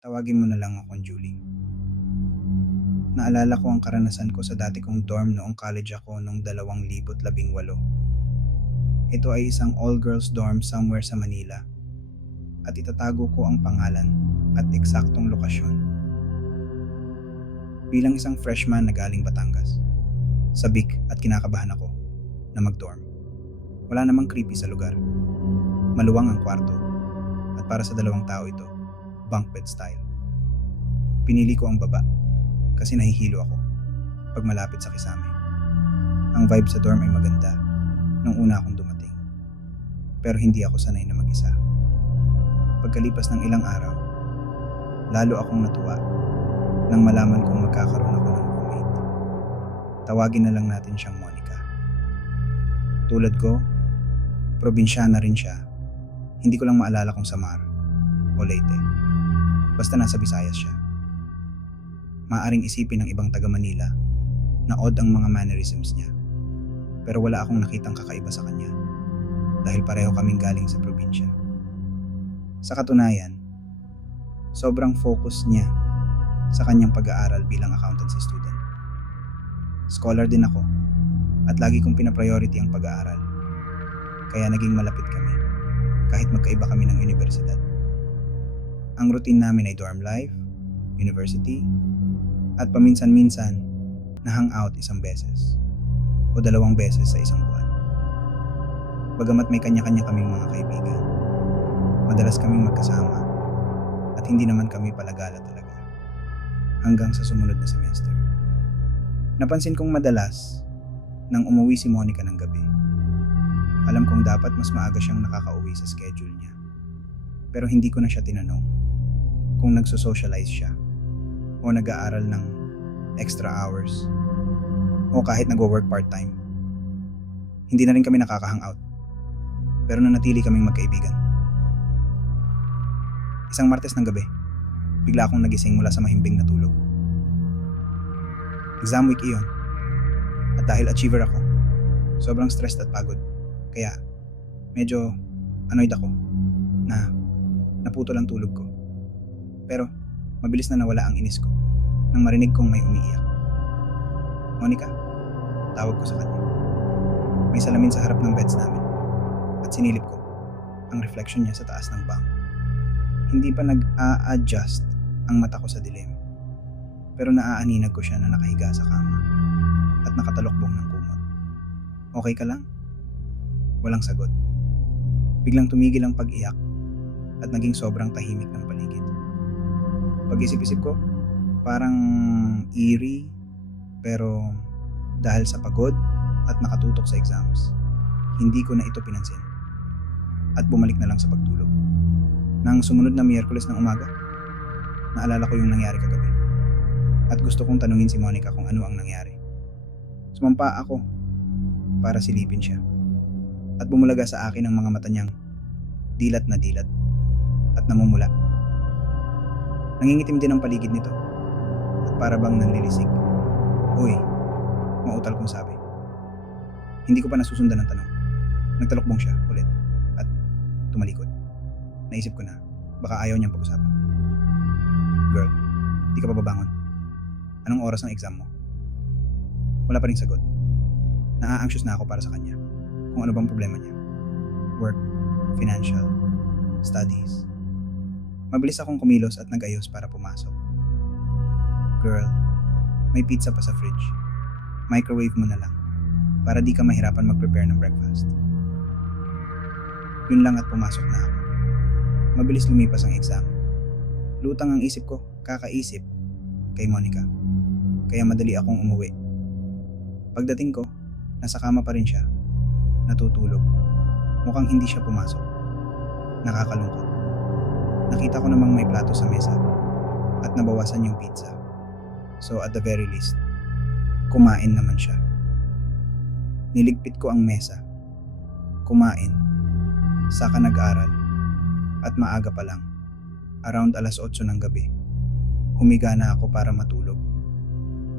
Tawagin mo na lang akong Julie. Naalala ko ang karanasan ko sa dati kong dorm noong college ako noong 2018. Ito ay isang all-girls dorm somewhere sa Manila at itatago ko ang pangalan at eksaktong lokasyon. Bilang isang freshman na galing Batangas, sabik at kinakabahan ako na mag-dorm. Wala namang creepy sa lugar. Maluwang ang kwarto at para sa 2 tao ito, bunk bed style. Pinili ko ang baba kasi nahihilo ako pag malapit sa kisame. Ang vibe sa dorm ay maganda nung una akong dumating. Pero hindi ako sanay na mag-isa. Pagkalipas ng ilang araw, lalo akong natuwa nang malaman kong magkakaroon ako ng roommate. Tawagin na lang natin siyang Monica. Tulad ko, probinsyana rin siya. Hindi ko lang maalala kung Samar o Leyte. Basta nasa Visayas siya. Maaring isipin ng ibang taga Manila na odd ang mga mannerisms niya. Pero wala akong nakitang kakaiba sa kanya dahil pareho kaming galing sa probinsya. Sa katunayan, sobrang focus niya sa kanyang pag-aaral bilang accountancy student. Scholar din ako at lagi kong pinapriority ang pag-aaral. Kaya naging malapit kami kahit magkaiba kami ng universidad. Ang routine namin ay dorm life, university, at paminsan-minsan na hangout 1 beses o 2 beses sa isang buwan. Bagamat may kanya-kanya kaming mga kaibigan, madalas kaming magkasama at hindi naman kami palagala talaga hanggang sa sumunod na semester. Napansin kong madalas nang umuwi si Monica ng gabi. Alam kong dapat mas maaga siyang nakakauwi sa schedule niya. Pero hindi ko na siya tinanong kung nagso-socialize siya o nag-aaral ng extra hours o kahit nagwo-work part-time. Hindi na rin kami nakaka-hangout pero nanatili kaming magkaibigan. Isang Martes ng gabi, bigla akong nagising mula sa mahimbing na tulog. Exam week iyon at dahil achiever ako, sobrang stressed at pagod. Kaya medyo annoyed ako na naputol ang tulog ko. Pero mabilis na nawala ang inis ko nang marinig kong may umiiyak. Monica, tawag ko sa kanya. May salamin sa harap ng beds namin at sinilip ko ang reflection niya sa taas ng bunk. Hindi pa nag-a-adjust ang mata ko sa dilim. Pero naaaninag ko siya na nakahiga sa kama at nakatalokbong ng kumot. Okay ka lang? Walang sagot. Biglang tumigil ang pag-iyak at naging sobrang tahimik ng paligid. Pag-isip-isip ko, parang eerie, pero dahil sa pagod at nakatutok sa exams, hindi ko na ito pinansin at bumalik na lang sa pagtulog. Nang sumunod na Miyerkules ng umaga, naalala ko yung nangyari kagabi at gusto kong tanungin si Monica kung ano ang nangyari. Sumampa ako para silipin siya at bumulaga sa akin ang mga mata niyang dilat na dilat at namumula. Nangingitim din ang paligid nito at para bang nanlilisik. Uy, mautal kong sabi. Hindi ko pa nasusundan ng tanong. Nagtalokbong siya ulit at tumalikod. Naisip ko na baka ayaw niyang pag-usapan. Girl, di ka pa babangon? Anong oras ng exam mo? Wala pa ring sagot. Naa-anxious na ako para sa kanya. Kung ano bang problema niya. Work, financial, studies. Mabilis akong kumilos at nag-ayos para pumasok. Girl, may pizza pa sa fridge. Microwave mo na lang para di ka mahirapan mag-prepare ng breakfast. Yun lang at pumasok na ako. Mabilis lumipas ang exam. Lutang ang isip ko, kakaisip kay Monica. Kaya madali akong umuwi. Pagdating ko, nasa kama pa rin siya. Natutulog. Mukhang hindi siya pumasok. Nakakalungkot. Nakita ko namang may plato sa mesa at nabawasan yung pizza. So at the very least, kumain naman siya. Niligpit ko ang mesa. Kumain. Saka nag-aral. At maaga pa lang, around 8:00 ng gabi, humiga na ako para matulog.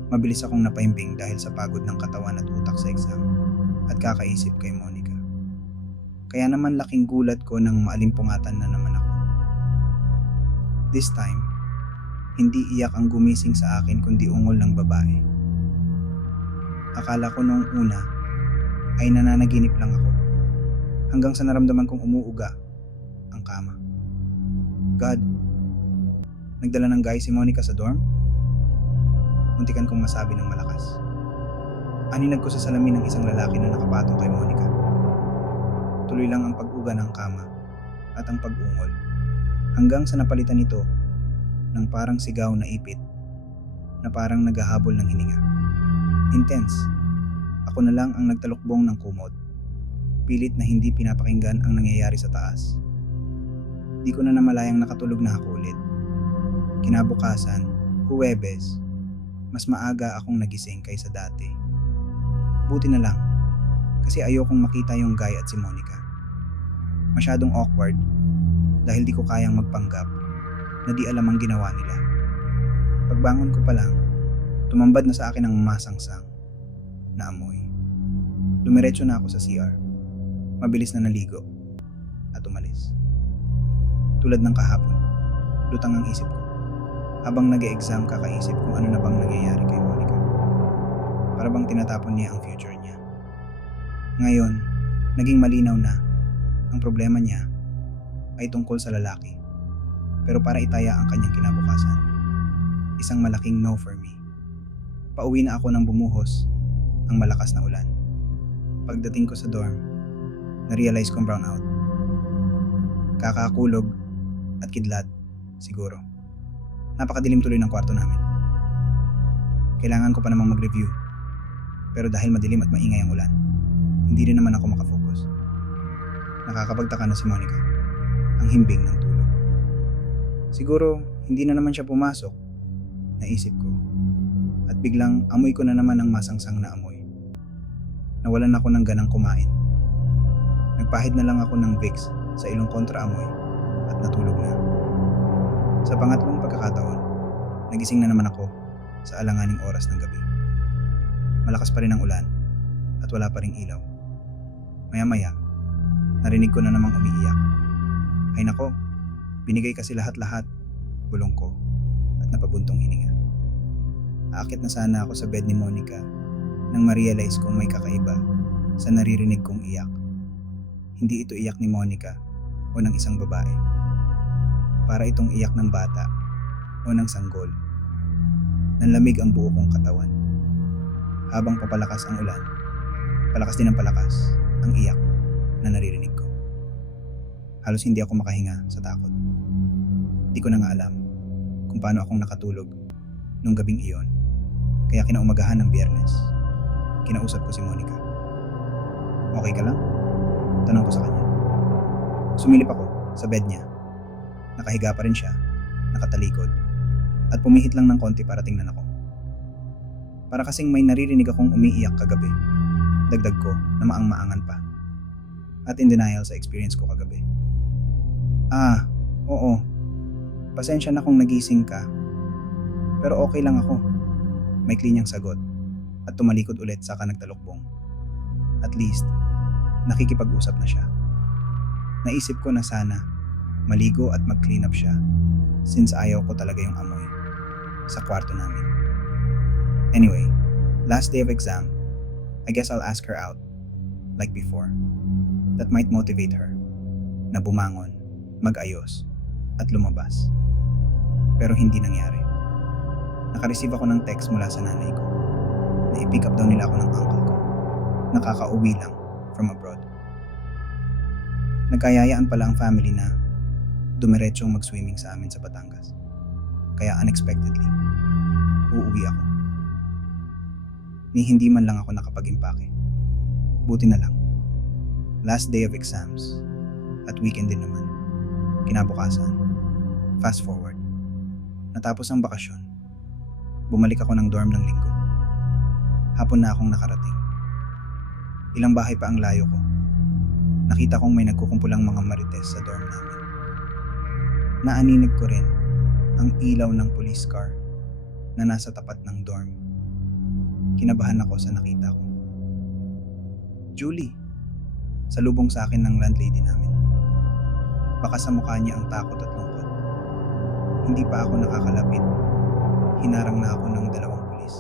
Mabilis akong napahimbing dahil sa pagod ng katawan at utak sa exam at kakaisip kay Monica. Kaya naman laking gulat ko nang maalimpungatan na naman ako. This time, Hindi iyak ang gumising sa akin kundi ungol ng babae. Akala ko noong una ay nananaginip lang ako hanggang sa naramdaman kong umuuga ang kama. God, nagdala ng guy si Monica sa dorm? Muntikan kong masabi ng malakas. Aninag ko sa salamin ng isang lalaki na nakapatong kay Monica. Tuloy lang ang pag-uga ng kama at ang pag-ungol hanggang sa napalitan nito ng parang sigaw na ipit na parang naghahabol ng hininga. Intense. Ako na lang ang nagtalukbong ng kumot. Pilit na hindi pinapakinggan ang nangyayari sa taas. Di ko na namalayang nakatulog na ako ulit. Kinabukasan, Huwebes, mas maaga akong nagising kaysa dati. Buti na lang, kasi ayokong makita yung guy at si Monica. Masyadong awkward dahil di ko kayang magpanggap na di alam ang ginawa nila. Pagbangon ko pa lang, tumambad na sa akin ang masangsang na amoy. Dumiretso na ako sa CR. Mabilis na naligo at umalis. Tulad ng kahapon, lutang ang isip ko. Habang nag-e-exam kakaisip kung ano na bang nangyayari kay Monica. Para bang tinatapon niya ang future niya. Ngayon, naging malinaw na ang problema niya ay tungkol sa lalaki. Pero para itaya ang kanyang kinabukasan, isang malaking no for me. Pauwi na ako nang bumuhos ang malakas na ulan. Pagdating ko sa dorm, na-realize kong brown out. Kakakulog at kidlat, siguro. Napakadilim tuloy ng kwarto namin. Kailangan ko pa namang mag-review. Pero dahil madilim at maingay ang ulan, hindi rin naman ako makafocus. Nakakapagtaka na si Monica, ang himbing ng tulog. Siguro, hindi na naman siya pumasok, naisip ko. At biglang amoy ko na naman ang masangsang na amoy. Nawalan ako ng ganang kumain. Nagpahid na lang ako ng Vicks sa ilong kontra amoy at natulog na. Sa pangatlong pagkakataon, nagising na naman ako sa alanganing oras ng gabi. Malakas pa rin ang ulan at wala pa ring ilaw. Maya-maya, narinig ko na namang umiiyak. Ay nako, binigay kasi lahat-lahat, bulong ko at napabuntong hininga. Aakit na sana ako sa bed ni Monica nang ma-realize kong may kakaiba sa naririnig kong iyak. Hindi ito iyak ni Monica o ng isang babae. Para itong iyak ng bata o ng sanggol. Nanlamig ang buo kong katawan. Habang papalakas ang ulan, palakas din ang palakas ang iyak na naririnig ko. Halos hindi ako makahinga sa takot. Di ko na nga alam kung paano akong nakatulog nung gabing iyon. Kaya kinaumagahan ng Biyernes, kinausap ko si Monica. Okay ka lang? Tanong ko sa kanya. Sumilip ako sa bed niya. Nakahiga pa rin siya, nakatalikod, at pumihit lang ng konti para tingnan ako. Para kasing may naririnig akong umiiyak kagabi. Dagdag ko na maang-maangan pa. At in denial sa experience ko kagabi. Oo. Pasensya na kung nagising ka. Pero okay lang ako. May niyang sagot at tumalikod ulit saka nagtalukbong. At least, nakikipag-usap na siya. Naisip ko na sana maligo at mag-clean up siya since ayaw ko talaga yung amoy sa kwarto namin. Anyway, last day of exam, I guess I'll ask her out like before. That might motivate her na bumangon, mag-ayos at lumabas. Pero hindi nangyari. Nakareceive ako ng text mula sa nanay ko na i-pick up daw nila ako ng uncle ko. Nakakauwi lang from abroad. Nagkayayaan pala ang family na dumiretsong mag-swimming sa amin sa Batangas. Kaya unexpectedly, uuwi ako. Ni hindi man lang ako nakapag-impake. Buti na lang. Last day of exams at weekend din naman. Kinabukasan, fast forward. Natapos ang bakasyon. Bumalik ako ng dorm ng linggo. Hapon na akong nakarating. Ilang bahay pa ang layo ko. Nakita kong may nagkukumpulang mga marites sa dorm namin. Naaninig ko rin ang ilaw ng police car na nasa tapat ng dorm. Kinabahan ako sa nakita ko. Julie, salubong sa akin ng landlady namin. Baka sa mukha niya ang takot at lungkot. Hindi pa ako nakakalapit. Hinarang na ako ng 2 pulis.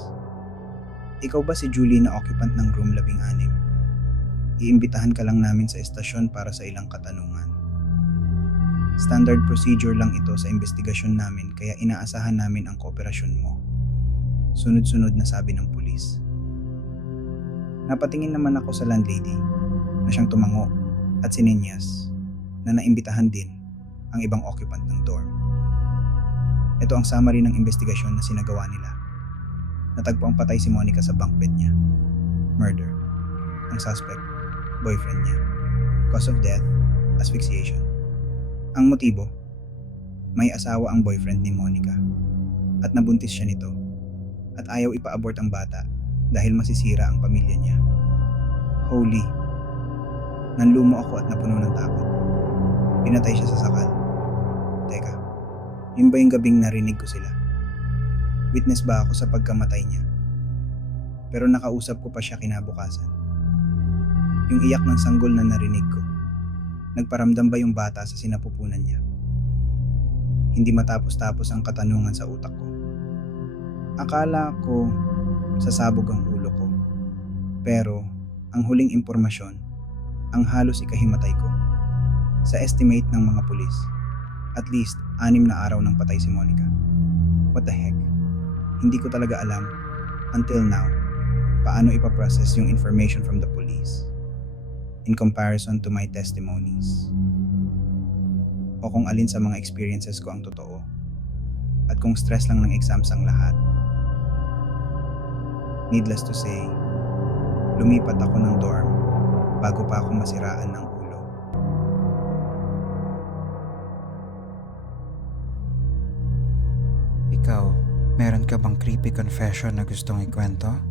Ikaw ba si Julie na occupant ng room 16? Iimbitahan ka lang namin sa estasyon para sa ilang katanungan. Standard procedure lang ito sa investigasyon namin kaya inaasahan namin ang kooperasyon mo. Sunod-sunod na sabi ng pulis. Napatingin naman ako sa landlady na siyang tumango at sininyas na naimbitahan din ang ibang occupant ng dorm. Ito ang summary ng investigasyon na sinagawa nila. Natagpo ang patay si Monica sa bunk bed niya. Murder. Ang suspect, boyfriend niya. Cause of death, asphyxiation. Ang motibo, may asawa ang boyfriend ni Monica at nabuntis siya nito at ayaw ipa-abort ang bata dahil masisira ang pamilya niya. Holy. Nanlumo ako at napuno ng takot. Pinatay siya sa sakal. Teka, yun ba yung gabing narinig ko sila? Witness ba ako sa pagkamatay niya? Pero nakausap ko pa siya kinabukasan. Yung iyak ng sanggol na narinig ko, nagparamdam ba yung bata sa sinapupunan niya? Hindi matapos-tapos ang katanungan sa utak ko. Akala ko sasabog ang ulo ko. Pero ang huling impormasyon, ang halos ikahimatay ko. Sa estimate ng mga pulis, at least 6 na araw nang patay si Monica. What the heck? Hindi ko talaga alam, until now, paano ipaprocess yung information from the police in comparison to my testimonies. O kung alin sa mga experiences ko ang totoo at kung stress lang ng exams ang lahat. Needless to say, lumipat ako ng dorm bago pa ako masiraan ng ulo. Ikaw, meron ka bang creepy confession na gustong ikwento?